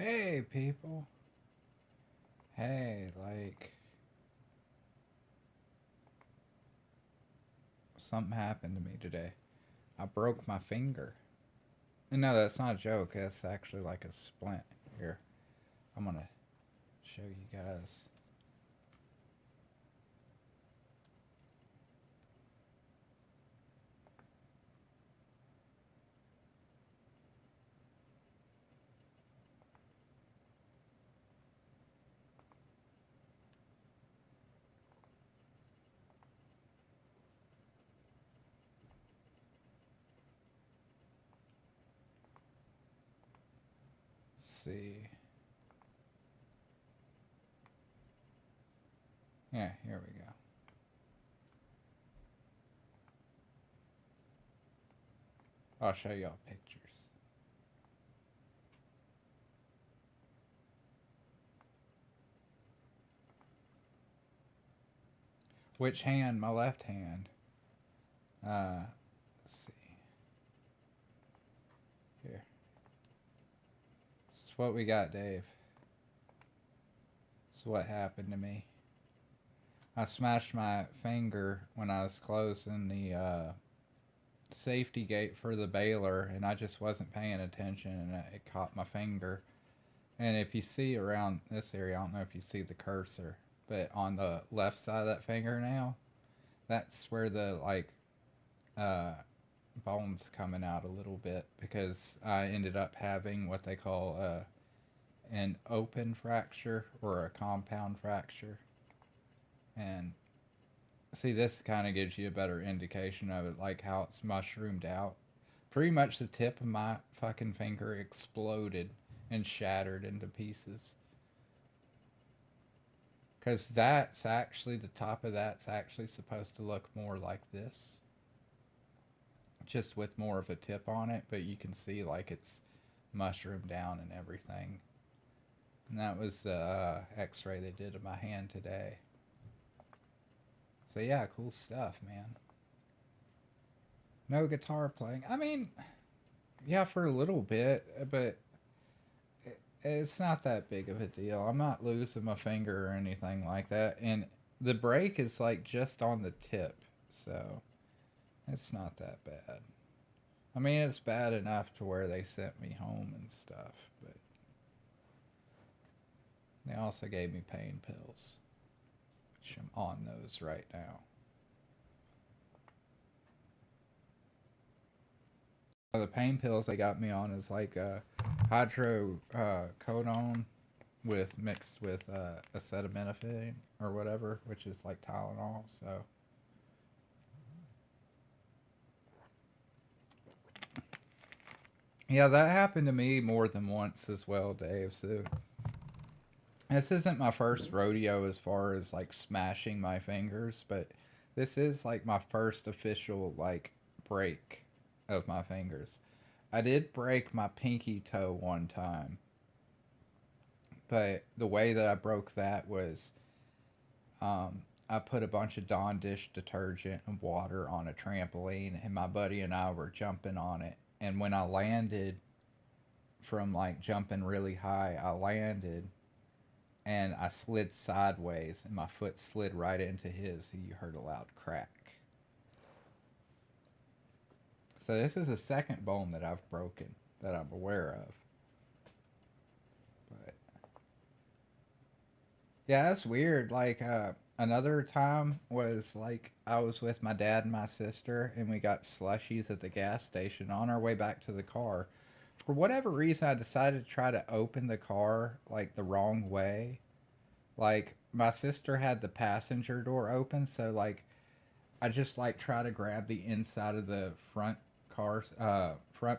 Hey, people. Hey, something happened to me today. I broke my finger. And no, that's not a joke. That's actually like a splint. Here, I'm gonna show you guys. See. Yeah, here we go. I'll show y'all pictures. Which hand? My left hand. Let's see. Here. This is what we got, Dave. This is what happened to me. I smashed my finger when I was closing the safety gate for the baler, and I just wasn't paying attention, and it caught my finger. And if you see around this area, I don't know if you see the cursor, but on the left side of that fingernail, that's where the uh, bone's coming out a little bit because I ended up having what they call an open fracture or a compound fracture. And see, this kind of gives you a better indication of it, like how it's mushroomed out. Pretty much the tip of my fucking finger exploded and shattered into pieces. Because that's actually, the top of that's actually supposed to look more like this. Just with more of a tip on it, but you can see like it's mushroomed down and everything. And that was the x ray they did of my hand today. So yeah, cool stuff, man. No guitar playing. I mean, yeah, for a little bit, but it's not that big of a deal. I'm not losing my finger or anything like that. And the break is like just on the tip, so it's not that bad. I mean, it's bad enough to where they sent me home and stuff, but they also gave me pain pills, which I'm on those right now. The pain pills they got me on is like hydrocodone with mixed with acetaminophen or whatever, which is like Tylenol. So yeah, that happened to me more than once as well, Dave. So this isn't my first rodeo as far as like smashing my fingers, but this is like my first official like break of my fingers. I did break my pinky toe one time, but the way that I broke that was I put a bunch of Dawn dish detergent and water on a trampoline, and my buddy and I were jumping on it. And when I landed from like jumping really high, I landed and I slid sideways, and my foot slid right into his. And you heard a loud crack. So this is the second bone that I've broken that I'm aware of. But yeah, that's weird. Like another time was like I was with my dad and my sister, and we got slushies at the gas station on our way back to the car. For whatever reason, I decided to try to open the car like the wrong way. Like my sister had the passenger door open, so like I just like try to grab the inside of the front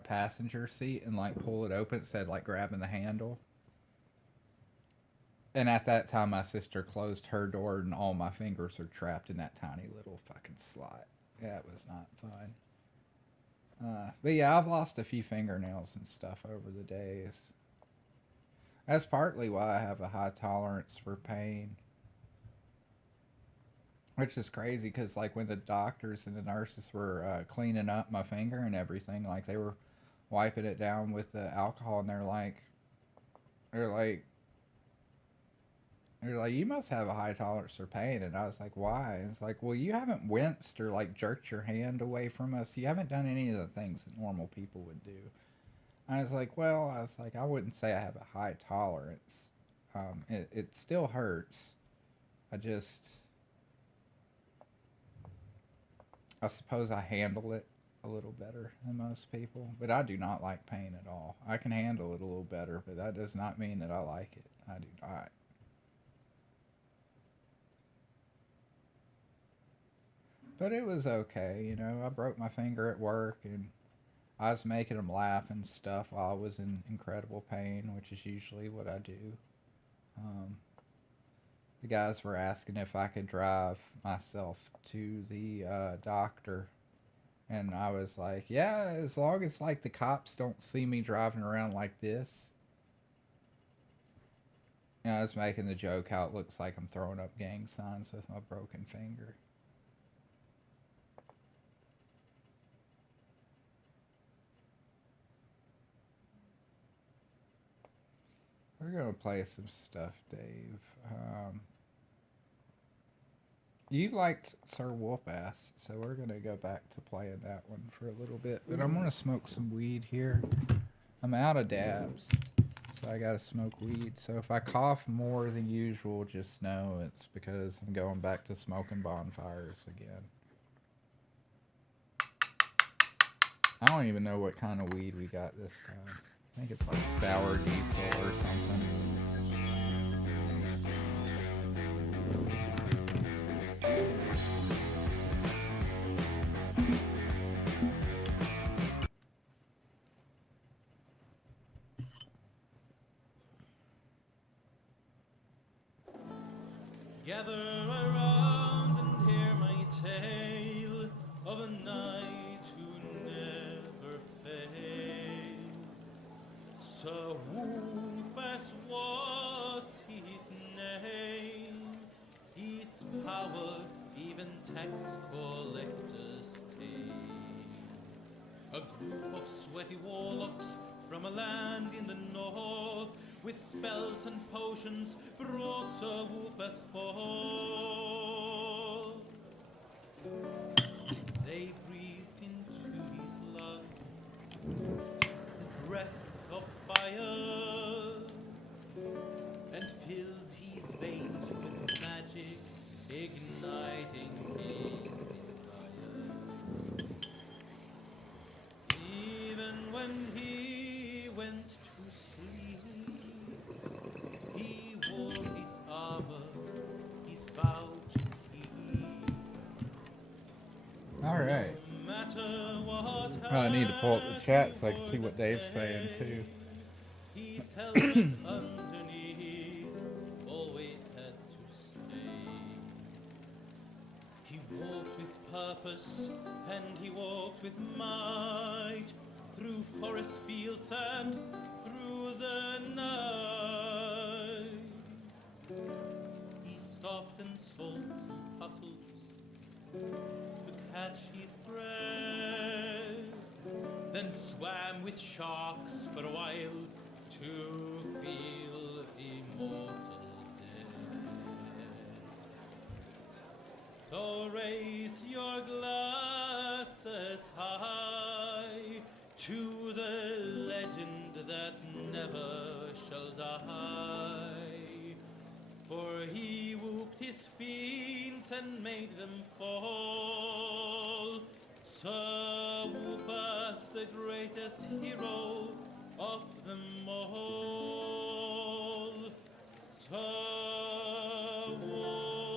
passenger seat and like pull it open instead of like grabbing the handle. And at that time, my sister closed her door, and all my fingers were trapped in that tiny little fucking slot. Yeah, it was not fun. But yeah, I've lost a few fingernails and stuff over the days. That's partly why I have a high tolerance for pain, which is crazy because like when the doctors and the nurses were cleaning up my finger and everything, like they were wiping it down with the alcohol, and they're like, They're like, they're like, you must have a high tolerance for pain. And I was like, why? And it's like, well, you haven't winced or like jerked your hand away from us. You haven't done any of the things that normal people would do. I was like, well, I was like, I wouldn't say I have a high tolerance. It still hurts. I just, I suppose I handle it a little better than most people, but I do not like pain at all. I can handle it a little better, but that does not mean that I like it. I do not. But it was okay, you know. I broke my finger at work, and I was making them laugh and stuff while I was in incredible pain, which is usually what I do. Um, the guys were asking if I could drive myself to the doctor, and I was like, yeah, as long as like the cops don't see me driving around like this. You know, I was making the joke how it looks like I'm throwing up gang signs with my broken finger. We're gonna play some stuff, Dave. You liked Sir Wolfass, so we're gonna go back to playing that one for a little bit. But I'm gonna smoke some weed here. I'm out of dabs, so I gotta smoke weed. So if I cough more than usual, just know it's because I'm going back to smoking bonfires again. I don't even know what kind of weed we got this time. I think it's like sour diesel or something. Gather around and hear my tale of a knight who never failed. Sir Wolfas was his name, his power even tax collectors tame. A group of sweaty warlocks from a land in the north, with spells and potions, brought Sir Wolfas forth. They breathed into his lungs the breath of fire, and filled his veins with magic, igniting his desire. Even when he went to sleep, he wore his armor, his vow to keep. All right. No matter what I need to pull up the chat so I can see what Dave's saying too. his helmet underneath always had to stay. He walked with purpose and he walked with might, through forest fields and through the night. He stopped and sold some puzzles to catch his breath, then swam with sharks for a while to feel immortal death. So raise your glasses high to the legend that never shall die. For he whooped his fiends and made them fall. Sir Wolfas, the greatest hero of them all. Sir Wolfas,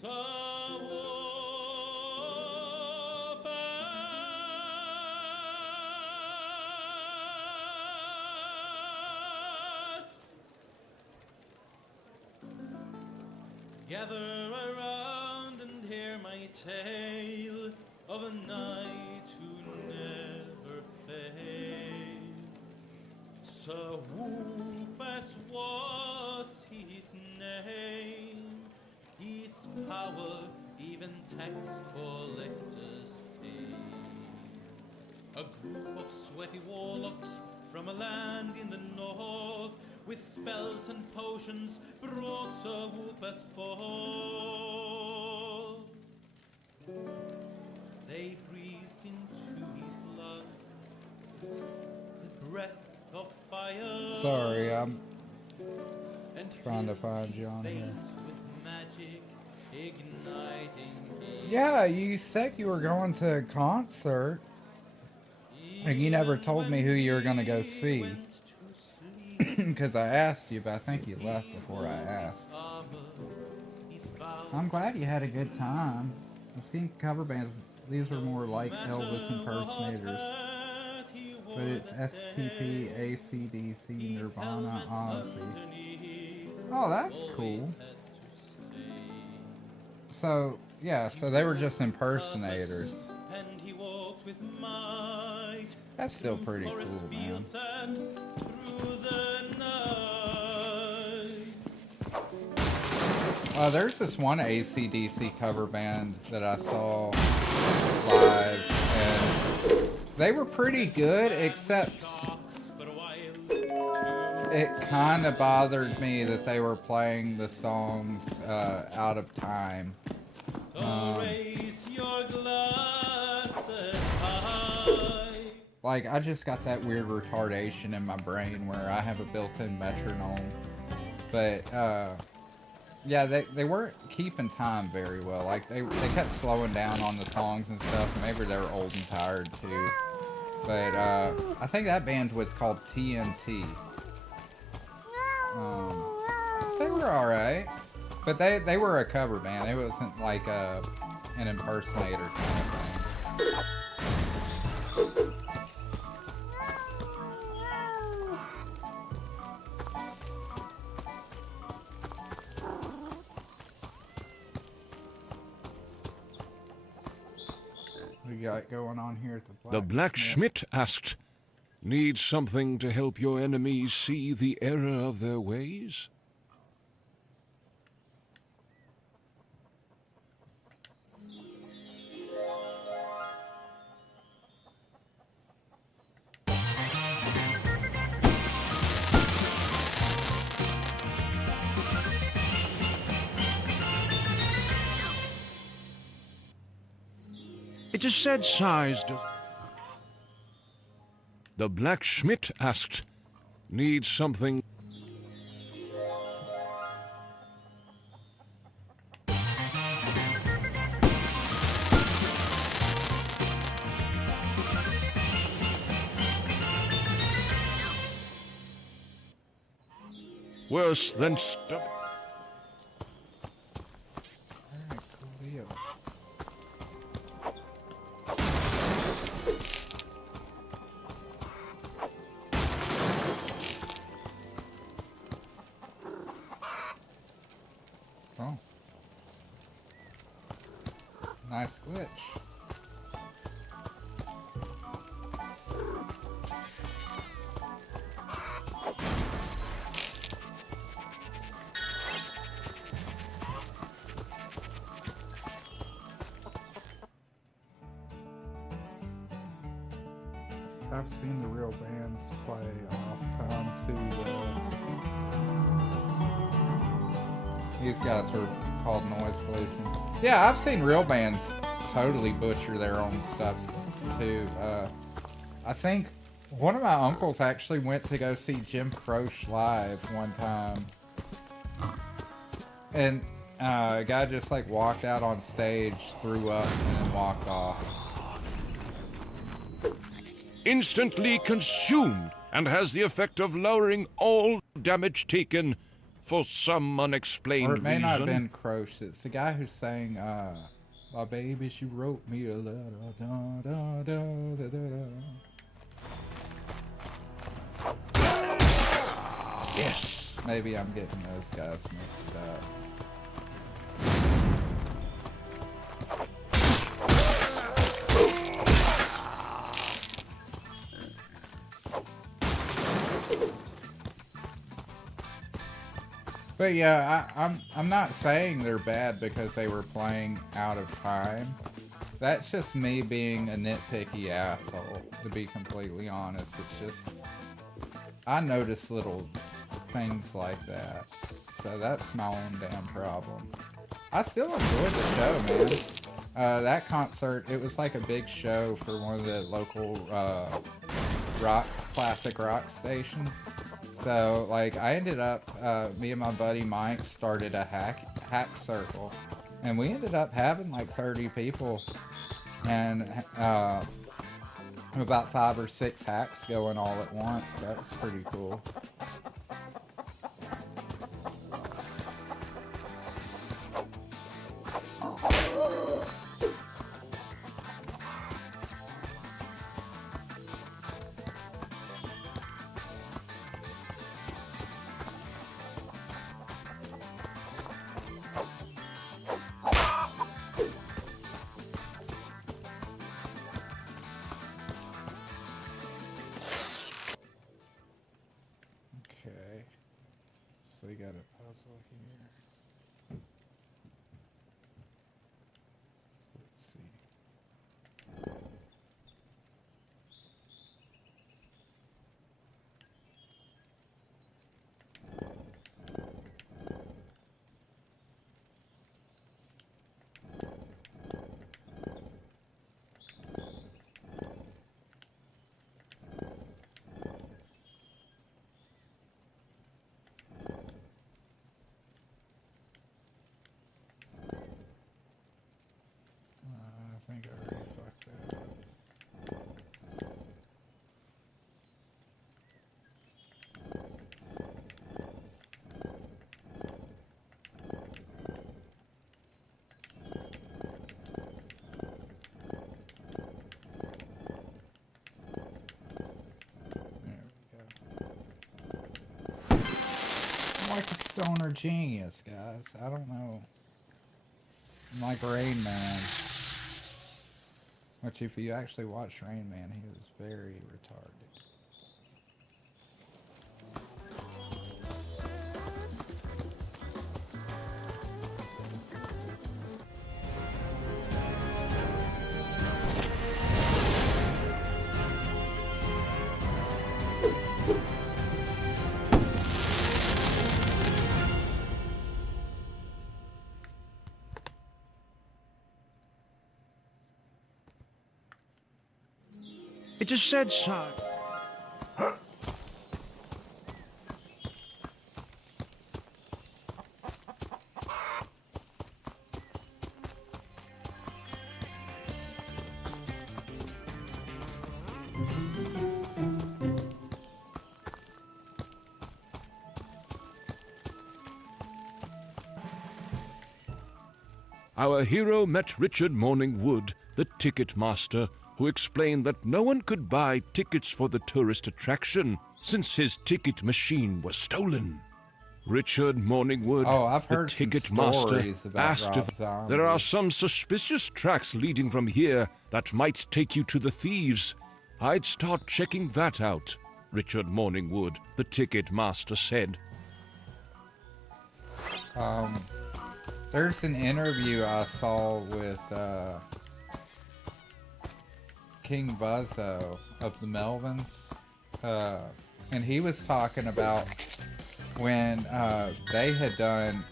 Sir Gather around and hear my tale of a knight who never failed. Sir Wolfas was his name, his power even tax collectors tame. A group of sweaty warlocks from a land in the north, with spells and potions brought Sir Wulf's fall. They breathed into his lungs the breath of fire. Sorry, I'm and trying to filled find you his on here. veins with magic, igniting his Yeah, you said you were going to a concert. And you never told me who you were going to go see. went to sleep. Because I asked you, but I think you left before I asked. I'm glad you had a good time. I've seen cover bands. These are more like Elvis impersonators. But it's STP, AC/DC, Nirvana, Ozzy. Oh, that's cool. So, yeah, so they were just impersonators. And he walked with might That's still pretty forest cool, man. fields and through the night. There's this one AC/DC cover band that I saw live, and they were pretty good, except Talks for a while. it kind of bothered me that they were playing the songs out of time. So raise your glasses high. Like, I just got that weird retardation in my brain where I have a built-in metronome. But, yeah, they weren't keeping time very well. Like, they kept slowing down on the songs and stuff. Maybe they were old and tired, too. But, I think that band was called TNT. They were alright. But they were a cover band. It wasn't like an impersonator kind of thing. We got going on here at The blacksmith asked, "Need something to help your enemies see the error of their ways?" It is said size does... The blacksmith asked, "Need something..." Worse than stub... Alright, cool deal. Oh. Nice glitch. I've seen the real bands play off time too. These guys are called noise pollution. Yeah, I've seen real bands totally butcher their own stuff too. I think one of my uncles actually went to go see Jim Croce live one time, and a guy just like walked out on stage, threw up, and then walked off. instantly consumed and has the effect of lowering all damage taken for some unexplained Or it may reason. not have been Croce. It's the guy who sang, "My baby, she wrote me a letter, da da da da da da." Yes. Maybe I'm getting those guys mixed up. But yeah, I'm not saying they're bad because they were playing out of time. That's just me being a nitpicky asshole, to be completely honest. It's just, I notice little things like that. So that's my own damn problem. I still enjoyed the show, man. That concert, it was like a big show for one of the local classic rock stations. So like I ended up, me and my buddy Mike started a hack circle, and we ended up having like 30 people, and about 5 or 6 hacks going all at once. That was pretty cool. Okay, so we got a puzzle here. Let's see. I think I already fucked that up. There we go. I'm like a stoner genius, guys. I don't know. I'm like Rain Man. Which, if you actually watch Rain Man, he was very retarded. It is said, sir. Our hero met Richard Morningwood, the ticket master, who explained that no one could buy tickets for the tourist attraction since his ticket machine was stolen. Richard Morningwood, I've the heard some ticket master, stories about asked Rob if Zombie. there are some suspicious tracks leading from here that might take you to the thieves. I'd start checking that out, Richard Morningwood, the ticket master said. There's an interview I saw with King Buzzo of the Melvins, and he was talking about when they had done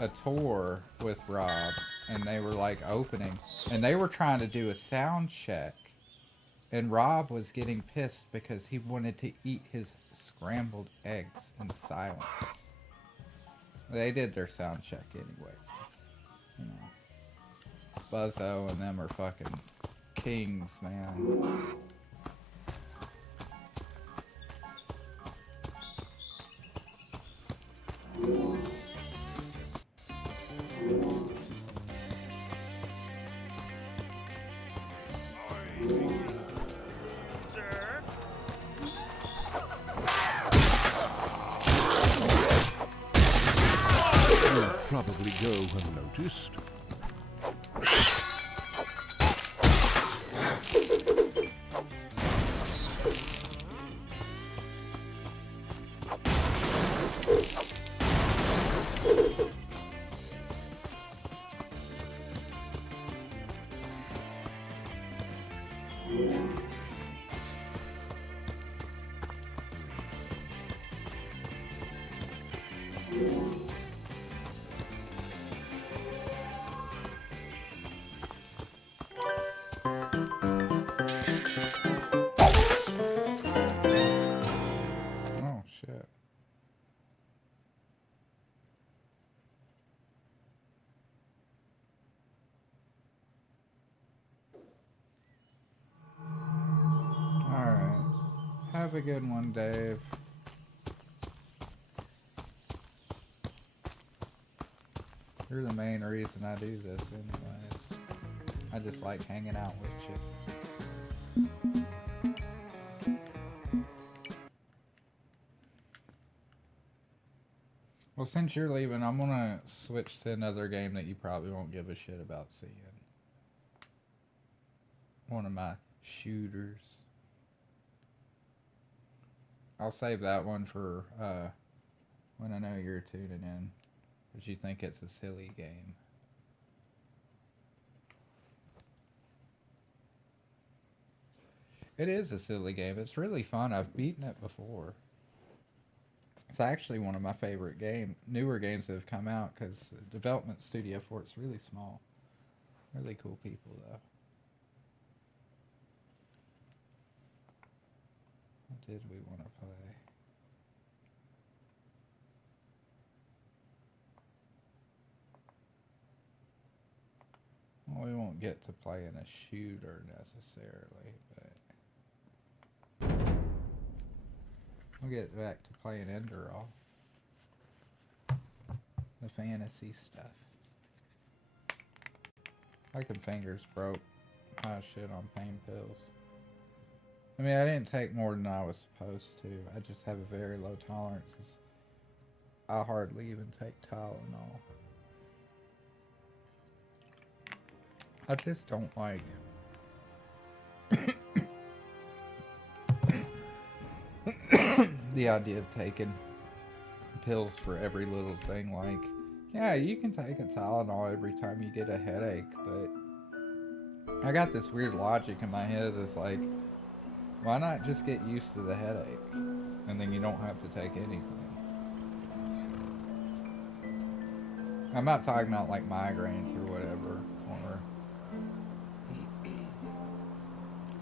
a tour with Rob, and they were like opening, and they were trying to do a sound check, and Rob was getting pissed because he wanted to eat his scrambled eggs in silence. They did their sound check anyways. You know, Buzzo and them are fucking kings, man. Will probably go unnoticed. Oh shit. Alright. Have a good one, Dave. You're the main reason I do this anyways. I just like hanging out with you. Well, since you're leaving, I'm gonna switch to another game that you probably won't give a shit about seeing. One of my shooters. I'll save that one for when I know you're tuning in, but you think it's a silly game. It is a silly game. It's really fun. I've beaten it before. It's actually one of my favorite newer games that have come out because the development studio for it's really small. Really cool people though. What did we want to play? Well, we won't get to playing a shooter necessarily, but we'll get back to playing Enderal. The fantasy stuff. Like my fingers broke my shit on pain pills. I mean, I didn't take more than I was supposed to. I just have a very low tolerance. I hardly even take Tylenol. I just don't like the idea of taking pills for every little thing. Like, yeah, you can take a Tylenol every time you get a headache, but I got this weird logic in my head that's like, why not just get used to the headache and then you don't have to take anything? I'm not talking about like migraines or whatever, or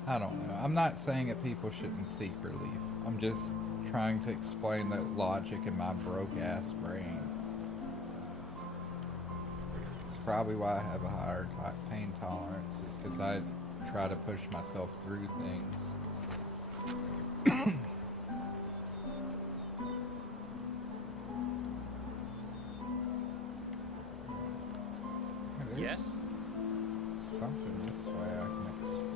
I don't know. I'm not saying that people shouldn't seek relief. I'm just trying to explain the logic in my broke ass brain. It's probably why I have a higher pain tolerance, is because I try to push myself through things. Yes? Something this way I can explore.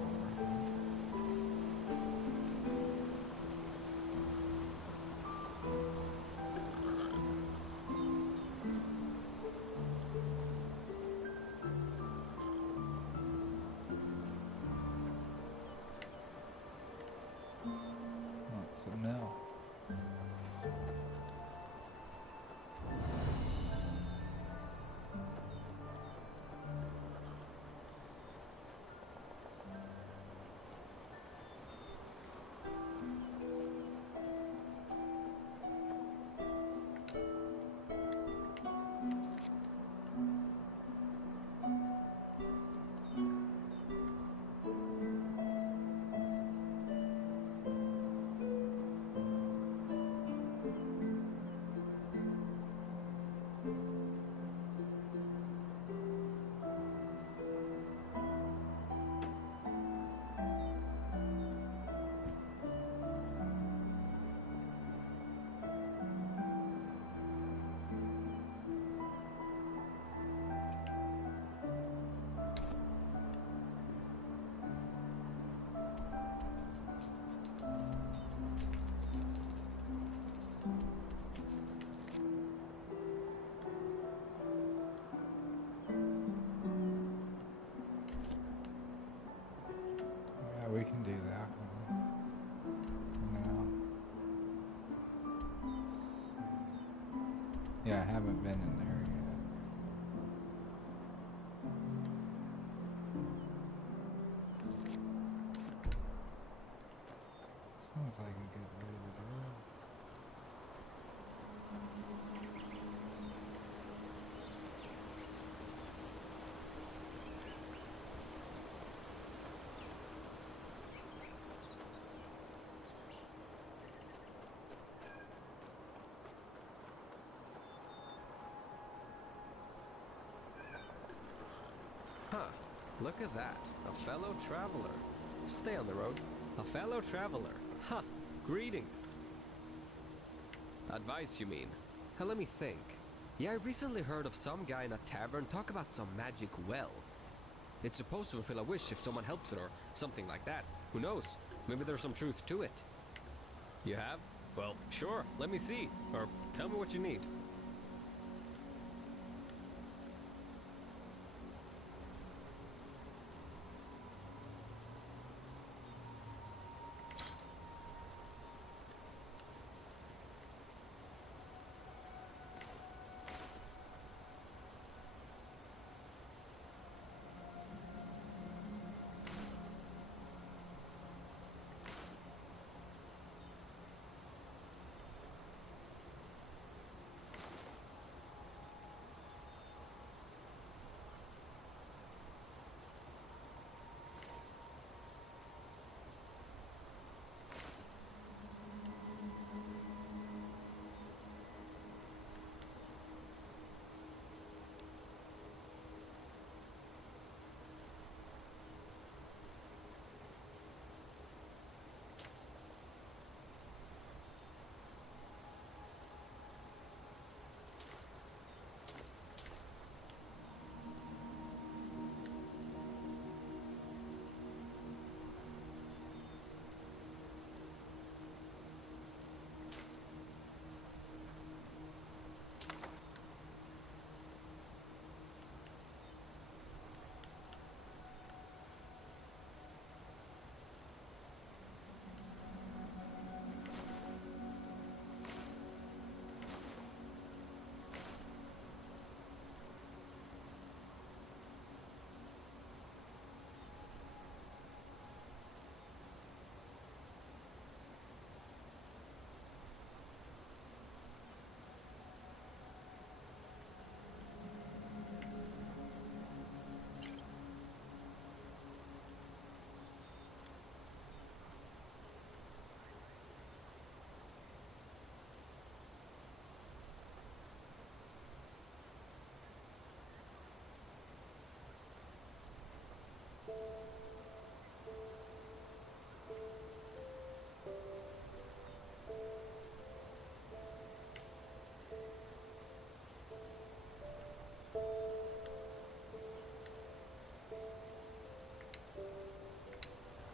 What's a mill? Yeah, we can do that one. No. Yeah, I haven't been in there yet. Sounds like a good way to do it. Look at that. A fellow traveler. Stay on the road. A fellow traveler. Ha! Greetings. Advice, you mean? Let me think. Yeah, I recently heard of some guy in a tavern talk about some magic well. It's supposed to fulfill a wish if someone helps it or something like that. Who knows? Maybe there's some truth to it. You have? Well, sure. Let me see. Or tell me what you need.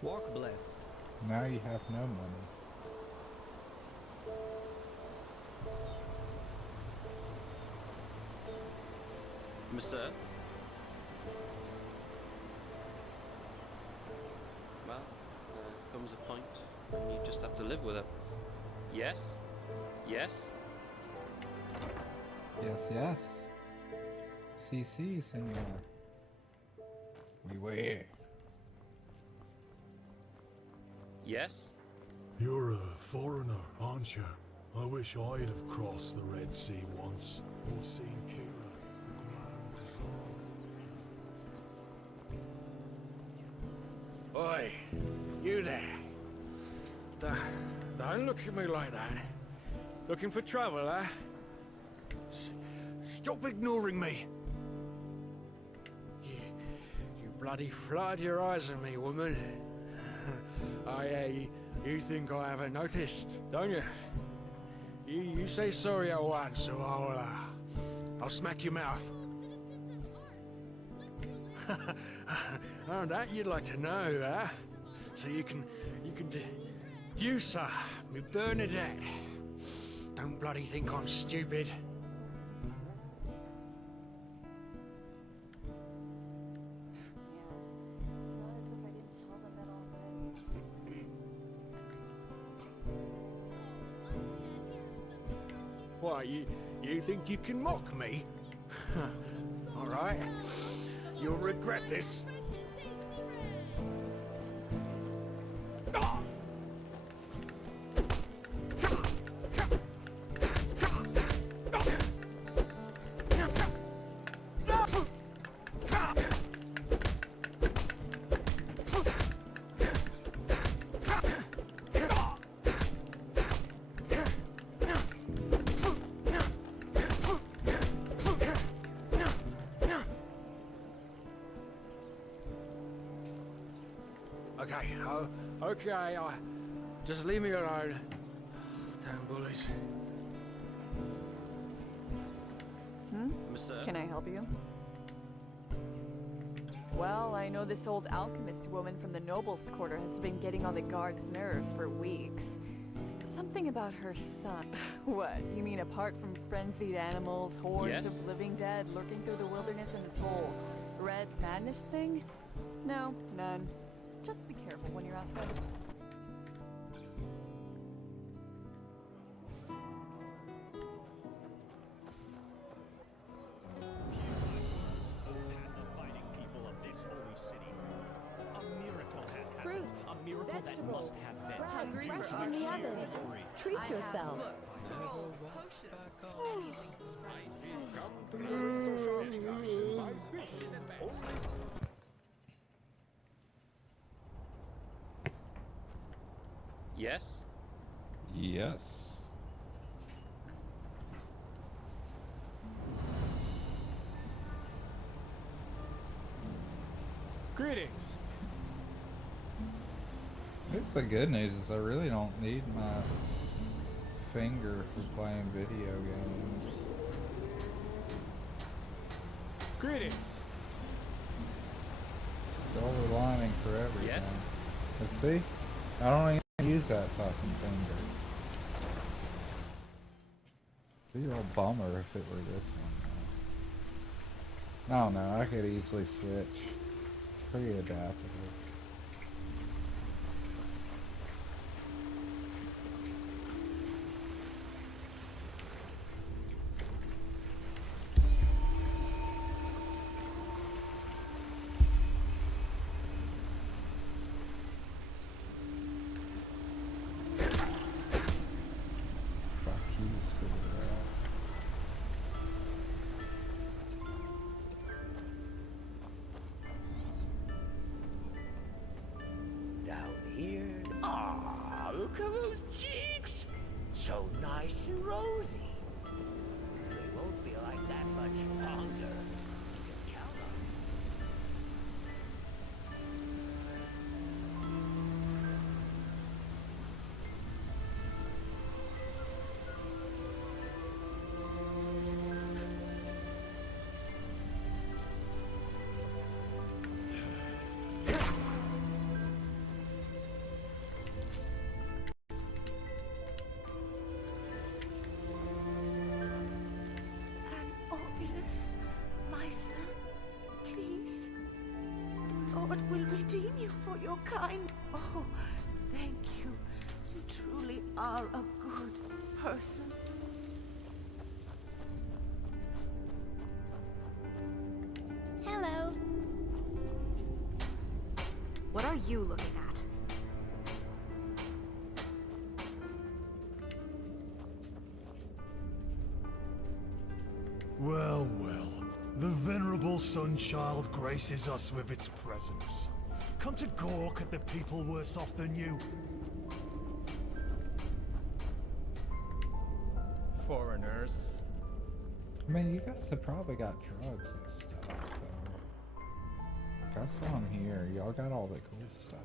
Walk blessed. Now you have no money. Monsieur? Well, comes a point when you just have to live with it. Yes? Yes? Yes, yes. Si, senor. Oui. Yes? You're a foreigner, aren't you? I wish I'd have crossed the Red Sea once, or seen Kira, the Grand Bazaar. Oi, you there. Don't look at me like that. Looking for trouble, eh? Stop ignoring me. You bloody fluttered your eyes at me, woman. You think I haven't noticed, don't you? You say sorry at once, so I'll smack your mouth. Oh, that you'd like to know, huh? So you can deduce her, me Bernadette. Don't bloody think I'm stupid. Why, you think you can mock me? All right. You'll regret this. Okay, oh, okay, just leave me alone. Damn bullies. Miss, Can I help you? Well, I know this old alchemist woman from the Nobles' Quarter has been getting on the guards' nerves for weeks. Something about her son. What, you mean apart from frenzied animals, hordes Yes? of living dead lurking through the wilderness and this whole red madness thing? No, none. Just be careful when you're outside. Fruits, A miracle that vegetables, must have been. Hungry fresh for from the us? oven. Treat yourself. Yes? Yes. Greetings. Here's the good news is I really don't need my finger for playing video games. Greetings. Silver lining for everything. Yes? Let's see. I don't even use that fucking finger. It'd be a real bummer if it were this one. I don't know. I could easily switch. Pretty adaptable. Fuck you, Silver. Down here. Ah, look at those cheeks. So nice and rosy. They won't be like that much longer. You can count on it. Obulus, my son, please. The Lord will redeem you for your kind. Oh, thank you. You truly are a good person. Hello. What are you looking at? Well, well. The venerable Sunchild graces us with its presence. Come to gawk at the people worse off than you. Foreigners. I mean, you guys have probably got drugs and stuff, so that's why I'm here. Y'all got all the cool stuff.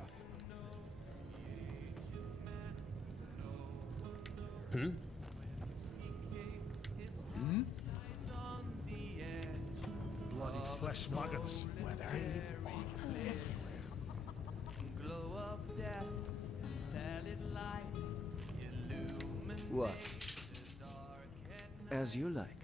Bloody flesh maggots. Where they What? As you like.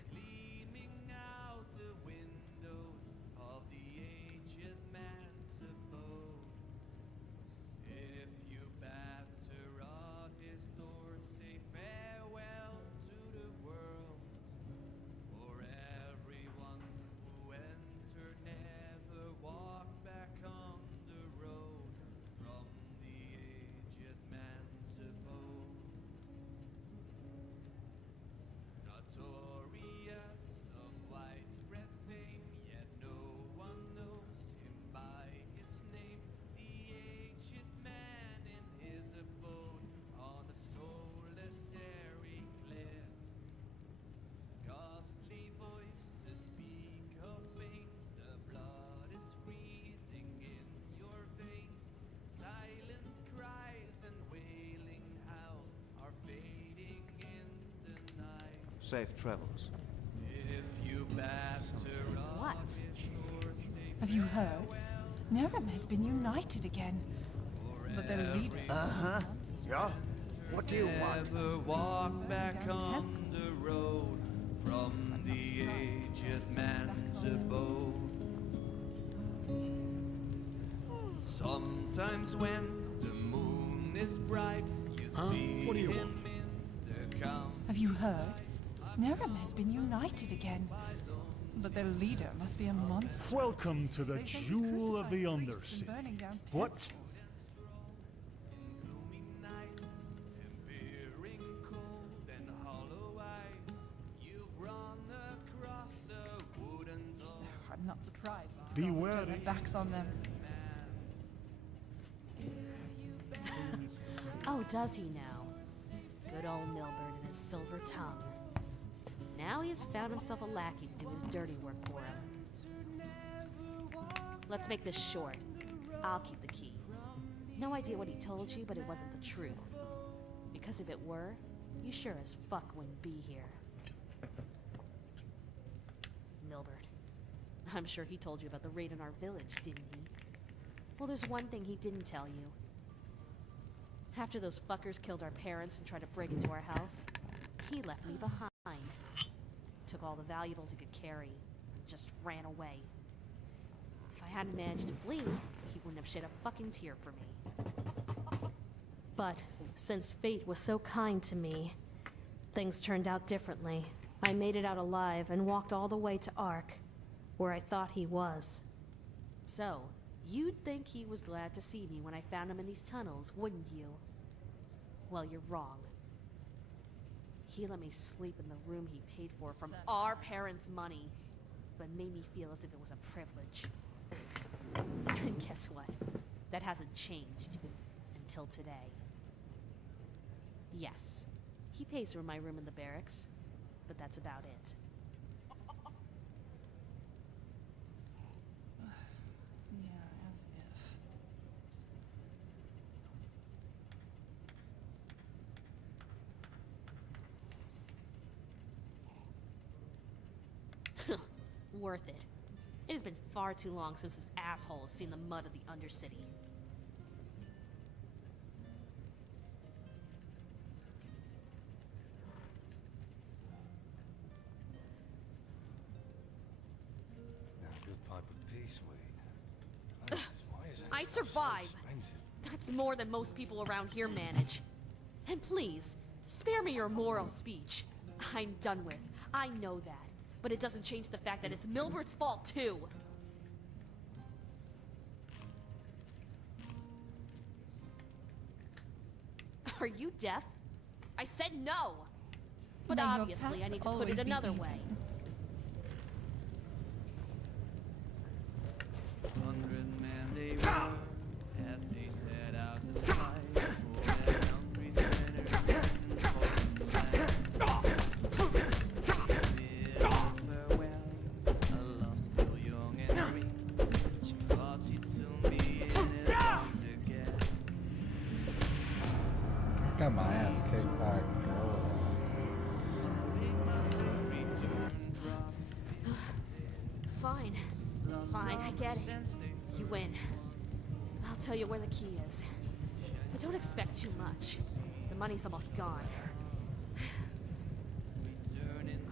Safe travels. What? Have you heard? Nerem has been united again. But their leader... Yeah? What do you want? Ever walk back on the road from the aged man's abode? Sometimes when the moon is bright, you see What do you him want? in the count. Have you heard? Nerem has been united again. But their leader must be a monster. Welcome to the They say he's jewel of the crucifying priests and Undercity. burning down What? temples. Gloomy nights and peering cold and hollow eyes. You've run across a wooden door. I'm not surprised. Be Gods turn wary. their backs on them. Oh, does he now? Good old Milburn and his silver tongue. Now he has found himself a lackey to do his dirty work for him. Let's make this short. I'll keep the key. No idea what he told you, but it wasn't the truth. Because if it were, you sure as fuck wouldn't be here. Milburn. I'm sure he told you about the raid on our village, didn't he? Well, there's one thing he didn't tell you. After those fuckers killed our parents and tried to break into our house, he left me behind. Took all the valuables he could carry, and just ran away. If I hadn't managed to flee, he wouldn't have shed a fucking tear for me. But since fate was so kind to me, things turned out differently. I made it out alive and walked all the way to Ark, where I thought he was. So, you'd think he was glad to see me when I found him in these tunnels, wouldn't you? Well, you're wrong. He let me sleep in the room he paid for from our parents' money, but made me feel as if it was a privilege. And guess what? That hasn't changed until today. Yes, he pays for my room in the barracks, but that's about it. Yeah, as if. Worth it. It has been far too long since this asshole has seen the mud of the Undercity. Now, a good pipe of peace weed. Why is that I stuff so survive. expensive? That's more than most people around here manage. And please, spare me your moral speech. I'm done with. I know that. But it doesn't change the fact that it's Milburn's fault, too. Are you deaf? I said no! But May your obviously path I need to put always it be another even. way. 100 men they were, as they set out to fight for their hungry sinners and for the land. Bid farewell, a love still young and free. She thought she'd soon be in his arms again. I got my ass kicked by a girl. Make myself return across Fine. Fine, I get it. You win. I'll tell you where the key is. But don't expect too much. The money's almost gone.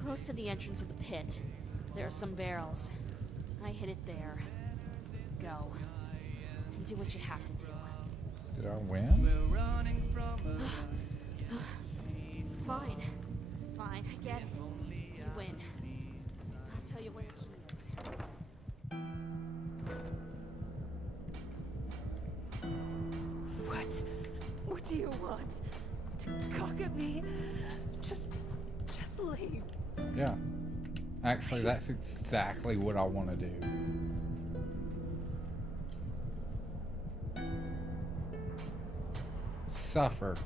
Close to the entrance of the pit, there are some barrels. I hid it there. Go. And do what you have to do. Did I win? We're running from a Fine. Fine, I get it. You win. I'll tell you where the key is. What do you want? To cock at me? Just leave. Yeah. Actually, that's exactly what I want to do. Suffer.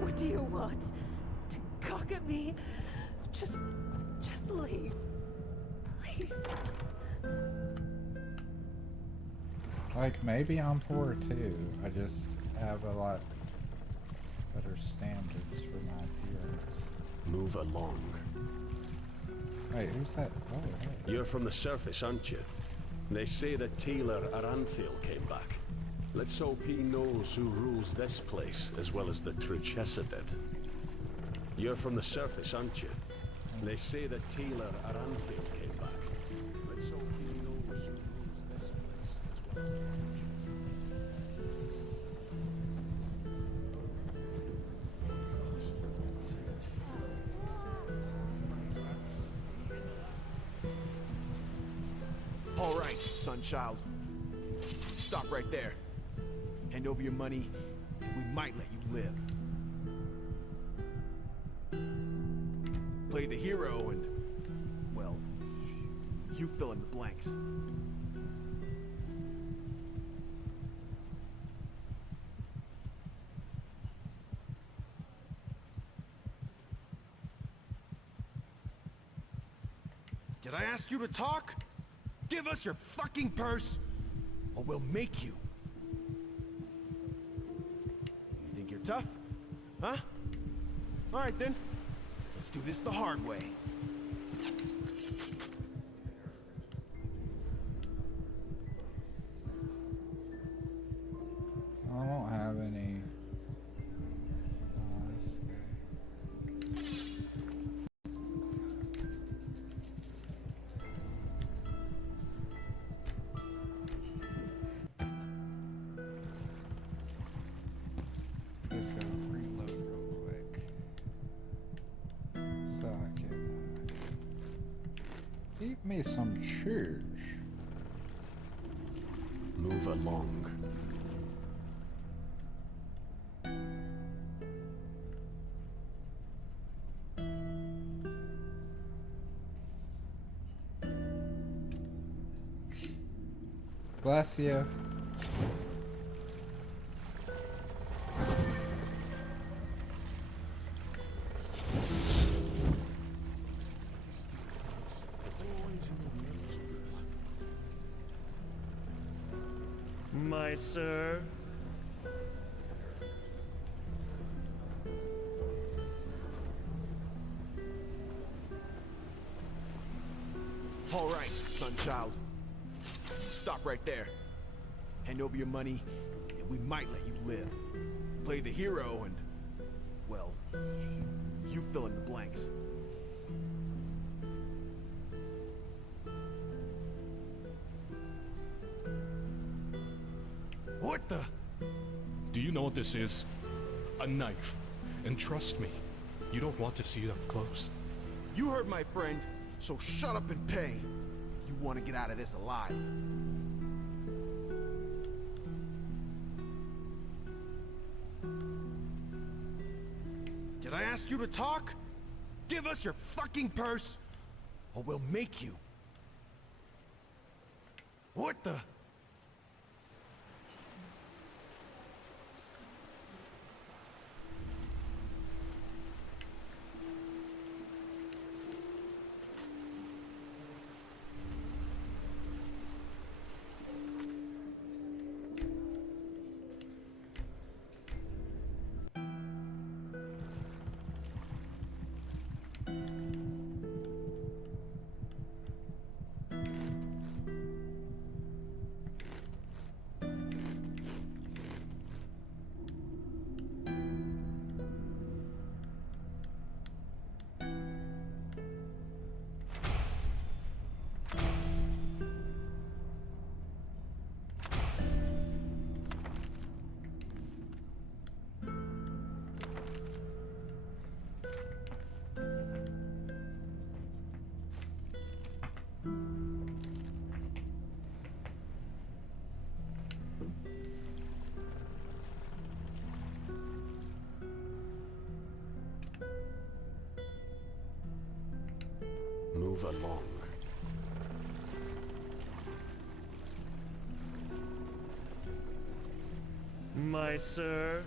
What do you want? To cock at me? Just leave. Please. Like, maybe I'm poor too. I just have a lot better standards for my appearance. Move along. Wait, who's that? Oh, hey. You're from the surface, aren't you? They say that Taylor Aranthil came back. Let's hope he knows who rules this place as well as the Truchessa did. You're from the surface, aren't you? They say that Taylor Aranthil came back. Let's hope he knows who rules this place as well as the All right, Sunchild. Stop right there. Hand over your money, and we might let you live. Play the hero and, well, you fill in the blanks. Did I ask you to talk? Give us your fucking purse, or we'll make you. You think you're tough? Huh? All right then. Let's do this the hard way. I don't have any. Just gotta reload real quick so I can eat me some cheese. Move along. Bless you. My sir. All right, Sunchild. Stop right there. Hand over your money, and we might let you live. Play the hero and, well, you fill in the blanks. What the? Do you know what this is? A knife. And trust me, you don't want to see it up close. You heard my friend, so shut up and pay. You want to get out of this alive. Did I ask you to talk? Give us your fucking purse, or we'll make you. What the? Move along. My sir.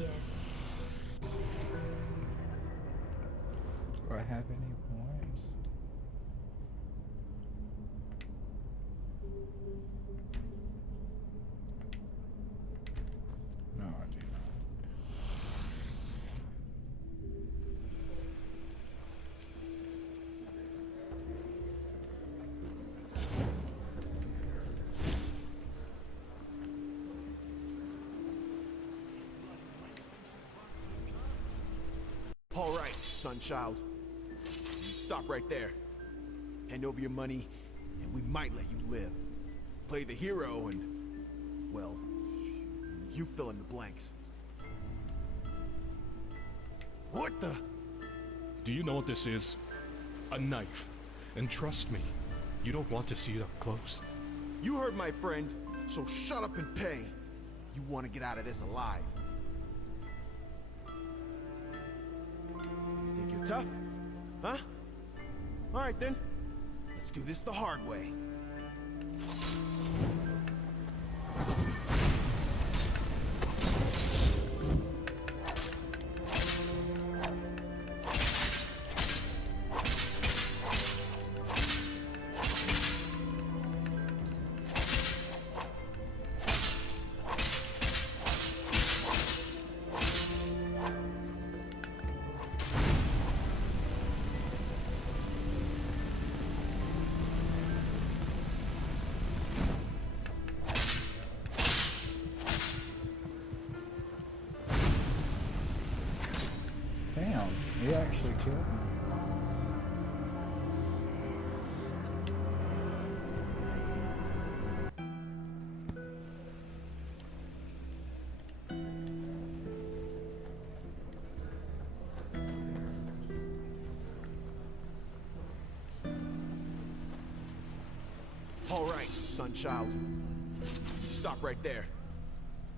Yes. Do I have any points? son child. Stop right there. Hand over your money, and we might let you live. Play the hero and, well, you fill in the blanks. What the? Do you know what this is? A knife. And trust me, you don't want to see it up close. You heard my friend, so shut up and pay. You want to get out of this alive. Think you're tough? Huh? Alright then. Let's do this the hard way. Damn, he actually killed me. All right, son child. Stop right there.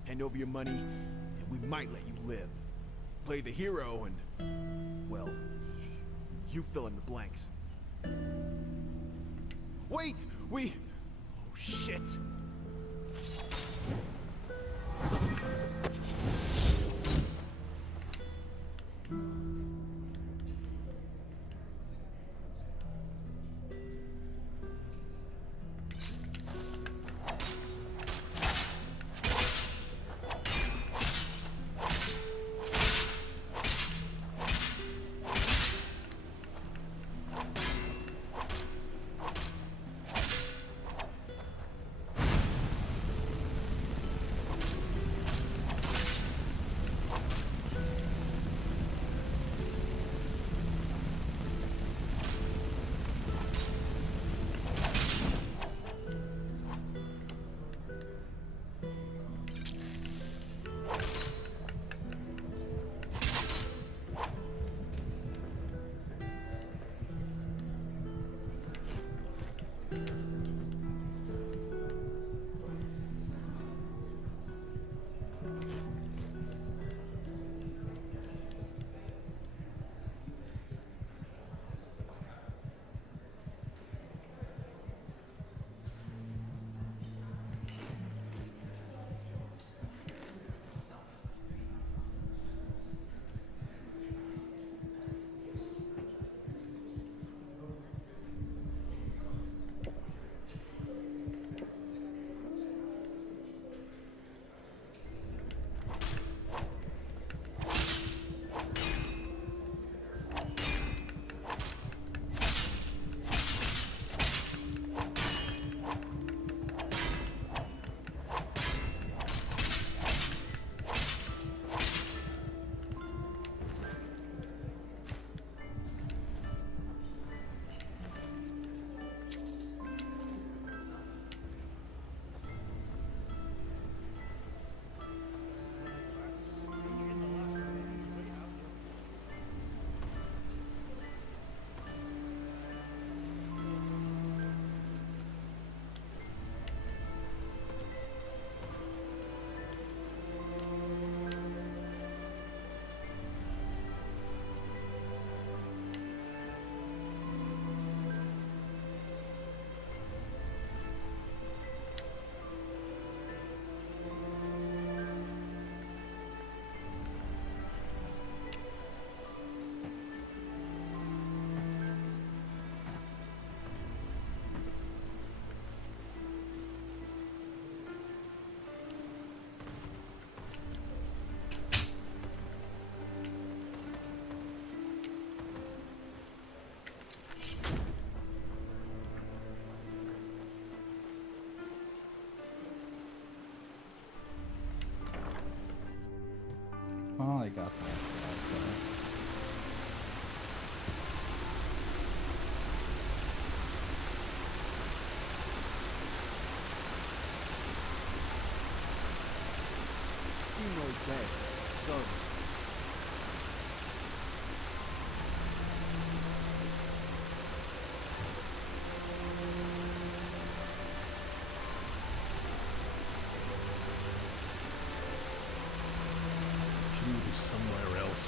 Hand over your money, and we might let you live. Play the hero and, well, you fill in the blanks. Wait! Oh, shit! Finally got that. dead. Sorry. Shouldn't we be somewhere else?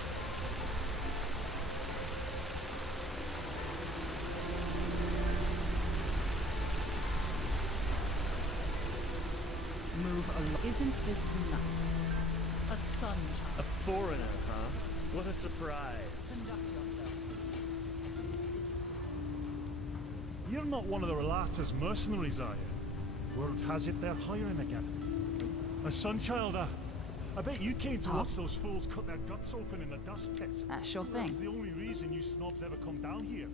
Move along. Isn't this nice? A sun child. A foreigner, huh? What a surprise. Conduct yourself. You're not one of the Relata's mercenaries, are you? Word has it they're hiring again. A Sunchild, I bet you came to watch those fools cut their guts open in the dust pit. Sure thing. That's the only reason you snobs ever come down here.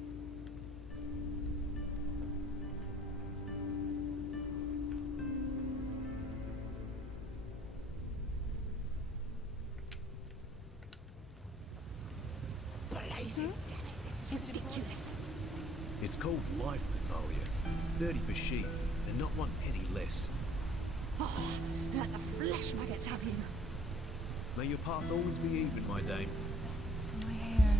Blazes, damn it, this is ridiculous. It's called life, Nathalia. 30 per sheep, and not 1 penny less. Oh, let the flesh maggots have you. May your path always be even, my dame. My hair.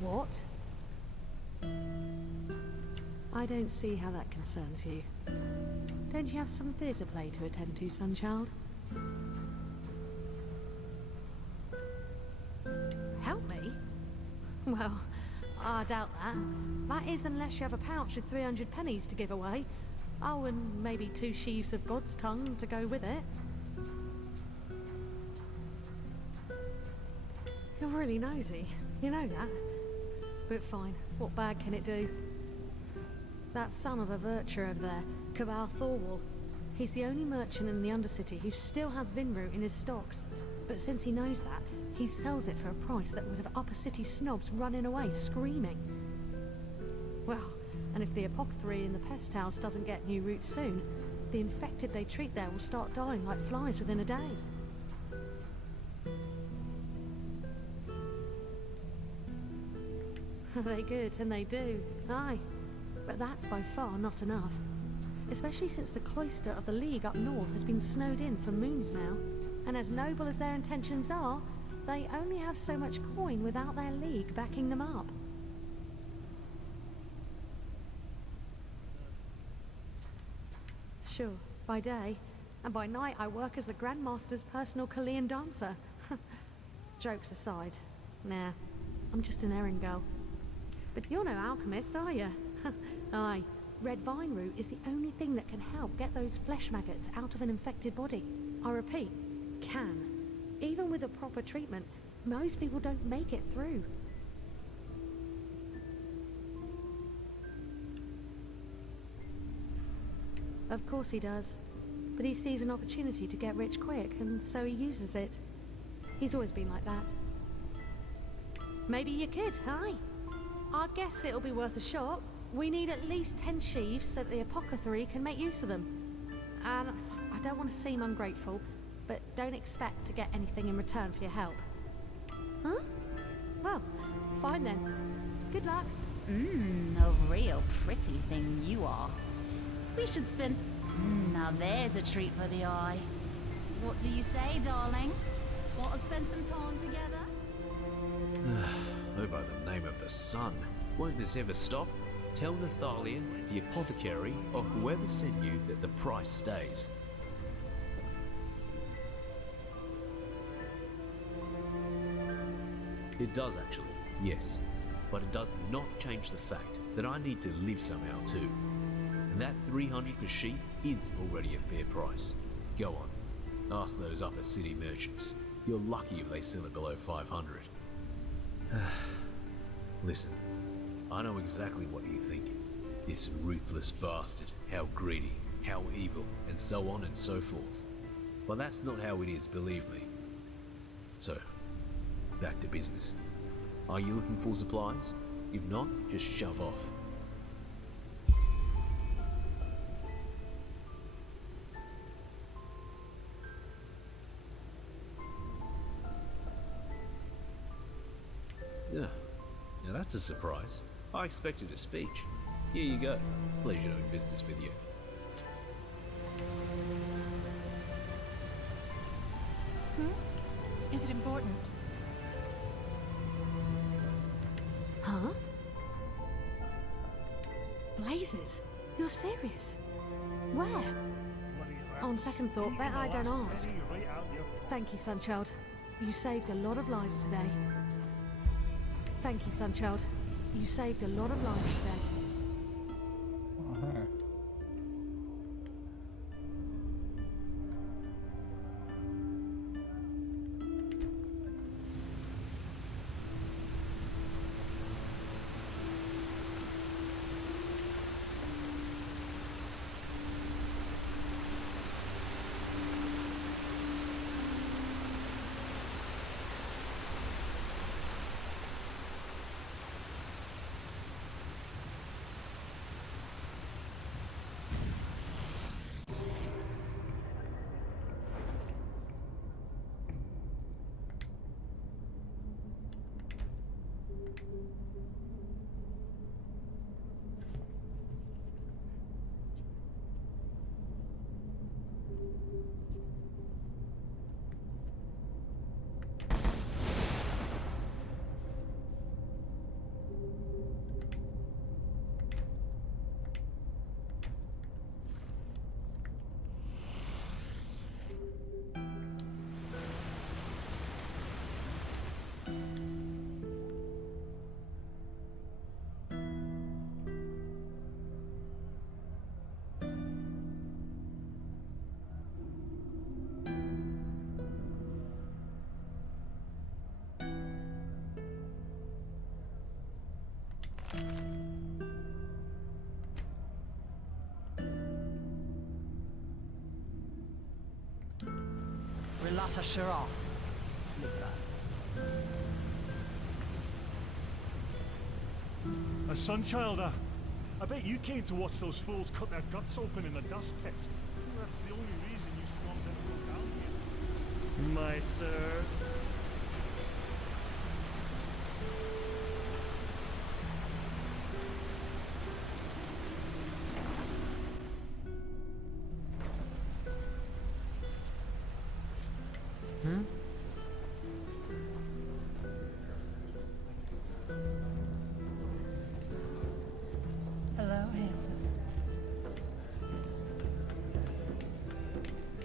What? I don't see how that concerns you. Don't you have some theatre play to attend to, Sunchild? Help me? Well, I doubt that. That is unless you have a pouch with 300 pennies to give away. Oh, and maybe 2 sheaves of God's tongue to go with it. You're really nosy. You know that. But fine, what bad can it do? That son of a Virtue over there, Cabal Thorwall. He's the only merchant in the Undercity who still has Vinroot in his stocks. But since he knows that, he sells it for a price that would have upper city snobs running away screaming. Well, and if the apothecary in the pest house doesn't get new roots soon, the infected they treat there will start dying like flies within a day. They good, and they do, aye. But that's by far not enough. Especially since the cloister of the League up north has been snowed in for moons now. And as noble as their intentions are, they only have so much coin without their League backing them up. Sure, by day, and by night I work as the Grandmaster's personal Kalian dancer. Jokes aside, nah, I'm just an errand girl. But you're no alchemist, are you? Aye, red vine root is the only thing that can help get those flesh maggots out of an infected body. I repeat, can. Even with a proper treatment, most people don't make it through. Of course he does. But he sees an opportunity to get rich quick, and so he uses it. He's always been like that. Maybe your kid, aye? I guess it'll be worth a shot. We need at least 10 sheaves so that the apothecary can make use of them. And I don't want to seem ungrateful, but don't expect to get anything in return for your help. Huh? Well, fine then. Good luck. A real pretty thing you are. We should spend... now there's a treat for the eye. What do you say, darling? Want to spend some time together? Oh, by the name of the sun. Won't this ever stop? Tell Nathalia, the apothecary, or whoever sent you that the price stays. It does actually, yes. But it does not change the fact that I need to live somehow too. And that 300 per sheep is already a fair price. Go on, ask those upper city merchants. You're lucky if they sell it below 500. Listen, I know exactly what you think. This ruthless bastard, how greedy, how evil, and so on and so forth. But that's not how it is, believe me. So, back to business. Are you looking for supplies? If not, just shove off. Now that's a surprise. I expected a speech. Here you go. Pleasure doing business with you. Is it important? Huh? Blazes? You're serious? Where? On second thought, bet I don't ask. Thank you, Sunchild. You saved a lot of lives today. Thank you, Sunchild. You saved a lot of lives today. Relata Shira. Sleeper. A Sunchilder. I bet you came to watch those fools cut their guts open in the dust pit. That's the only reason you slums ever go down here. My sir. Hello, handsome.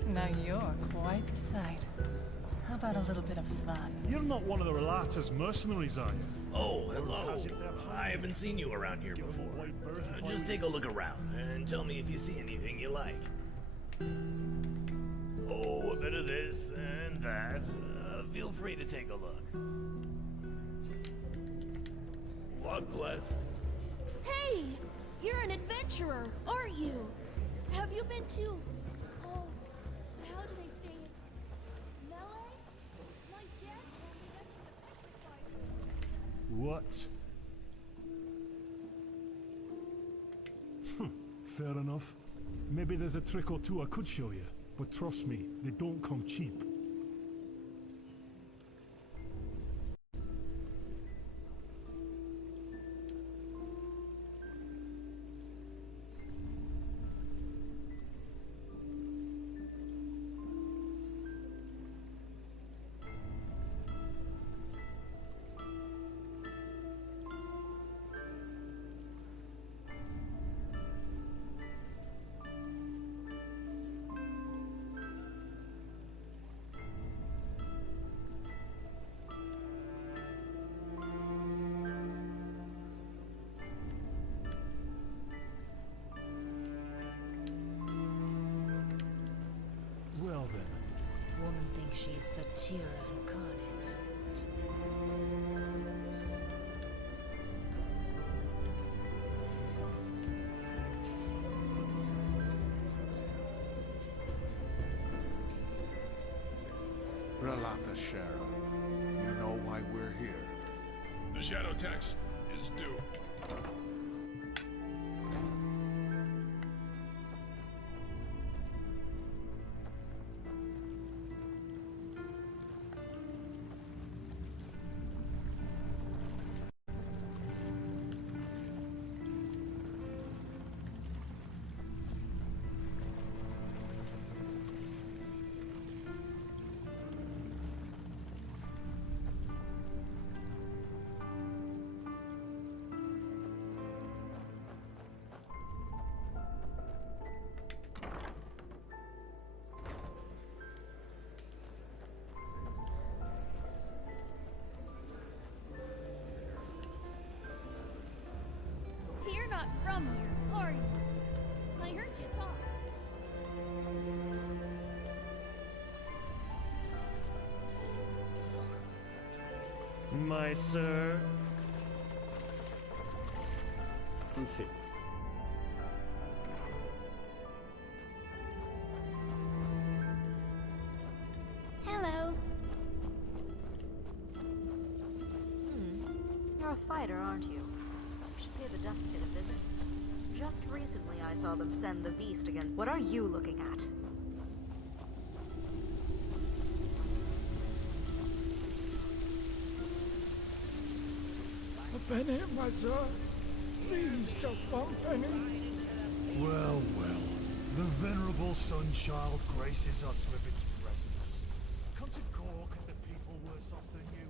Now you're quite the sight. How about a little bit of fun? You're not one of the Relata's mercenaries, are you? Oh, hello. I haven't seen you around here before. Just take a look around and tell me if you see anything you like. Oh, a bit of this and that. Feel free to take a look. Walk blessed. Hey! You're an adventurer, aren't you? Have you been to... Oh, how do they say it? Melee? My dad told me that's where the petrified What? Fair enough. Maybe there's a trick or two I could show you, but trust me, they don't come cheap. Well then. Woman thinks she's Vatira incarnate. Relata Shara, you know why we're here. The shadow text is due. from here, are you? I heard you talk. My sir. Hello. You're a fighter, aren't you? Should pay the Dusk Pit a visit. Just recently I saw them send the beast against— What are you looking at? A penny, my sir. Please, just one penny. Well, well. The venerable Sunchild graces us with its presence. Come to gawk at the people worse off than you.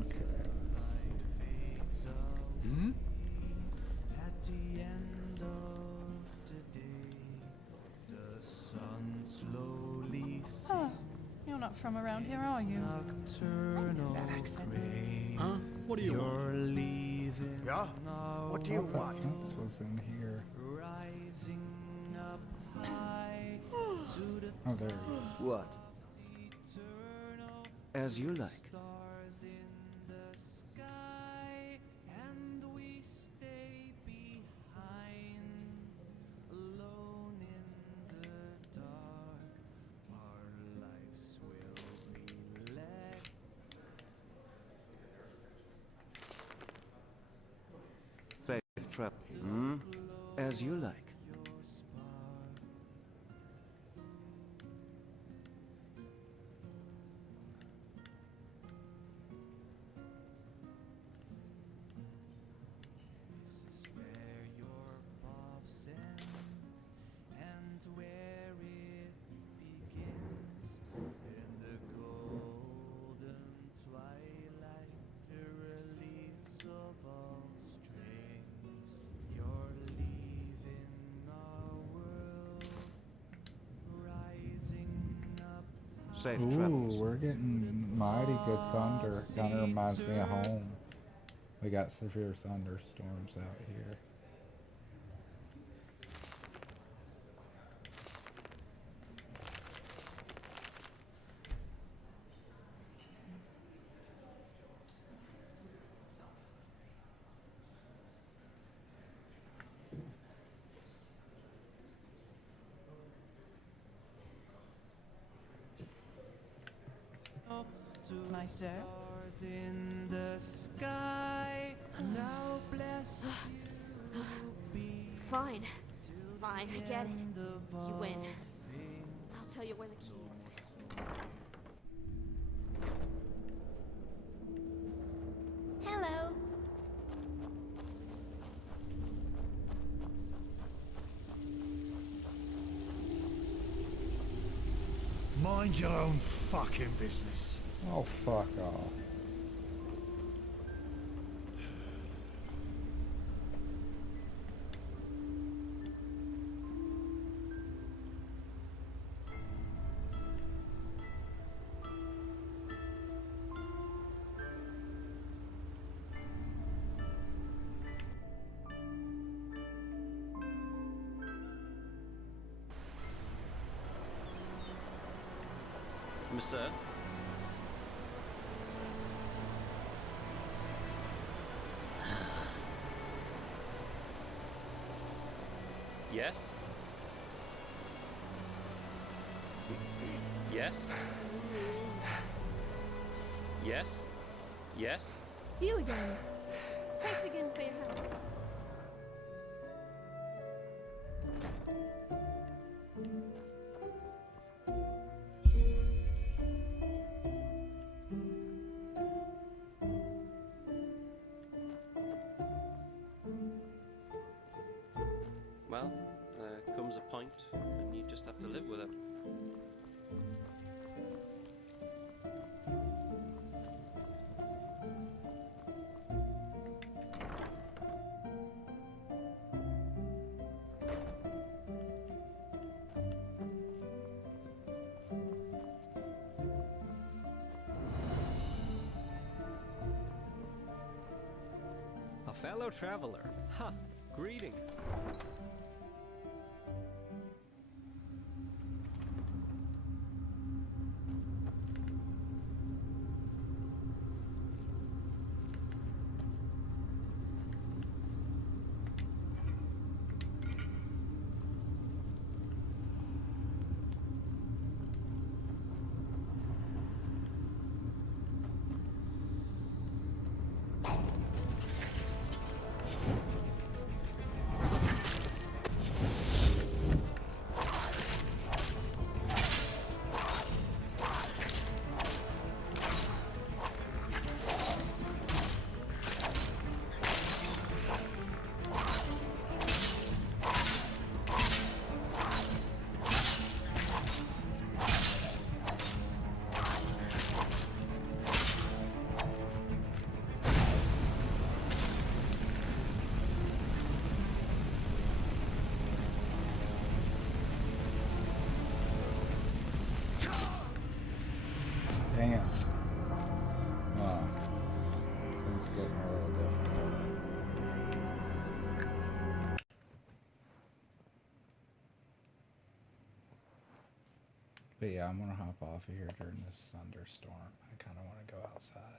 Okay, let's see. Hmm? At the end of the day, the sun slowly sinks. Huh. You're not from around here, are you? Nocturnal that accent. gray. Huh? What do you want? You're leaving. Yeah? What do you Oh, want? this was in here. Rising up high to the Oh, there it is. What? As you like. stars in the sky, and we stay behind, alone in the dark. Our lives will be left. Safe trap. Hmm? As you like. This is where your path ends and where it begins. In the golden twilight, the release of all strings. You're leaving our world, rising up. Safe Ooh, travels. we're getting mighty good thunder. Kind of reminds me of home. We got severe thunderstorms out here. Up to My sir? stars in the sky. Now bless you be. Fine. Fine, I get it. End of You win. all things. I'll tell you where the key is. Hello. Mind your own fucking business. Oh, fuck off. Sir? Yes? Yes? Yes? Yes? You again. Thanks again for your help. Well, comes a point, and you just have to live with it. fellow traveler. Ha! Greetings. Damn. Oh. Things getting a little difficult. But yeah, I'm gonna hop off of here during this thunderstorm. I kinda wanna go outside.